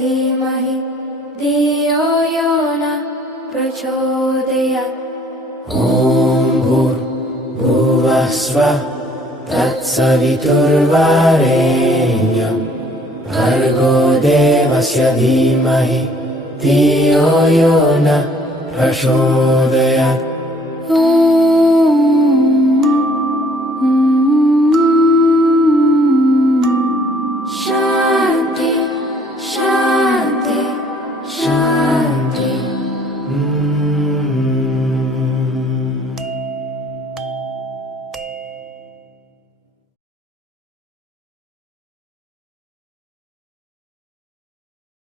धीमहि धियो यो न प्रचोदयात्। ॐ भूर्भुवः स्वः तत्सवितुर्वरेण्यं भर्गो देवस्य धीमहि धियो यो न प्रचोदयात्।